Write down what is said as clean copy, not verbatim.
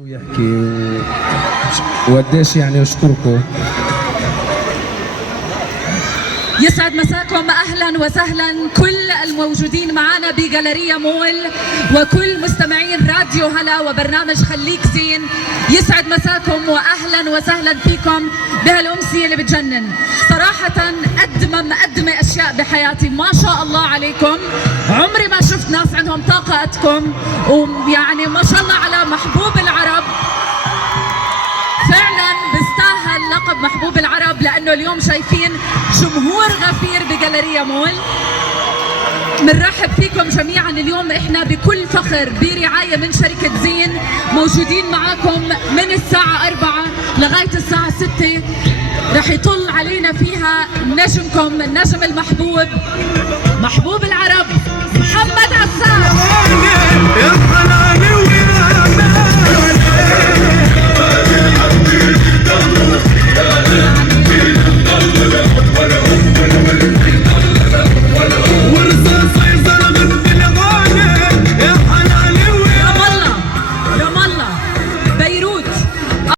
ويحكي وقديش يعني اشكركم. يسعد مساكم، اهلا وسهلا كل الموجودين معنا بجاليريا مول وكل مستمعين راديو هلا وبرنامج خليك زين. يسعد مساكم واهلا وسهلا فيكم بهالامسيه اللي بتجنن. صراحه قد ما مقدمه اشياء بحياتي ما شاء الله عليكم، عمري ما شفت ناس عندهم طاقه قدكم، ويعني ما شاء الله على محبوب العرب. فعلا بيستاهل لقب محبوب العرب لانه اليوم شايفين جمهور غفير بجاليريا مول. بنرحب فيكم جميعا. اليوم احنا بكل فخر برعايه من شركه زين موجودين معاكم من الساعه 4 لغايه الساعه 6. رح يطل علينا فيها نجمكم النجم المحبوب محبوب العرب